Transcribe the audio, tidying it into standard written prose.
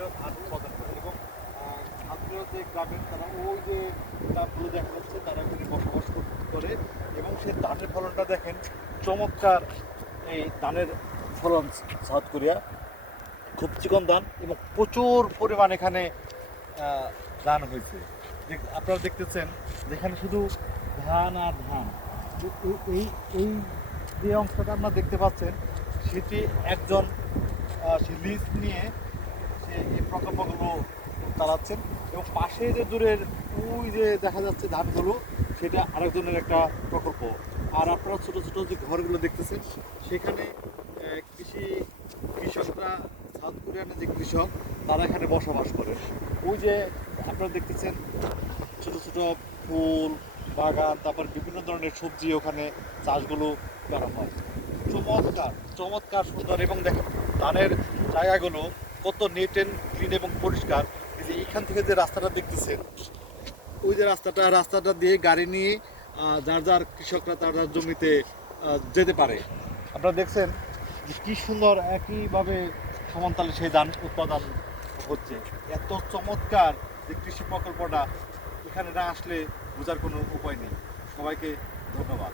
সাতক্ষীরা ধান উৎপাদন করে এবং সাতক্ষীরা যে গ্রামের তারা ওই যে গ্রামগুলো দেখা যাচ্ছে তারা ওখানে বসবাস করে এবং সেই ধানের ফলনটা দেখেন চমৎকার। এই ধানের ফলন সাউথ কোরিয়া খুব চিকন ধান এবং প্রচুর পরিমাণ এখানে ধান হয়েছে। আপনারা দেখতেছেন যেখানে শুধু ধান আর ধান। এই এই যে অংশটা আপনারা দেখতে পাচ্ছেন সেটি একজন সে লিজ নিয়ে সে এই প্রকল্পগুলো চালাচ্ছেন এবং পাশে যে দূরের ওই যে দেখা যাচ্ছে ধানগুলো সেটা আরেকজনের একটা প্রকল্প। আর আপনারা ছোটো ছোটো যে ঘরগুলো দেখতেছেন সেখানে কৃষকরা সাউথ কোরিয়ানের যে কৃষক তারা এখানে বসবাস করে। ওই যে আপনারা দেখতেছেন ছোটো ছোটো ফুল বাগান, তারপর বিভিন্ন ধরনের সবজি ওখানে চাষগুলো করা হয়। চমৎকার চমৎকার সুন্দর এবং দেখেন ধানের জায়গাগুলো কত নিট অ্যান্ড ক্লিন এবং পরিষ্কার। এই যে এইখান থেকে যে রাস্তাটা দেখতেছেন ওই যে রাস্তাটা দিয়ে গাড়ি নিয়ে যার যার কৃষকরা তার যার জমিতে যেতে পারে। আপনারা দেখছেন যে কী সুন্দর একইভাবে সমানতালে সেই ধান উৎপাদন হচ্ছে। এত চমৎকার যে কৃষি প্রকল্পটা এখানে না আসলে বোঝার কোনো উপায় নেই। সবাইকে ধন্যবাদ।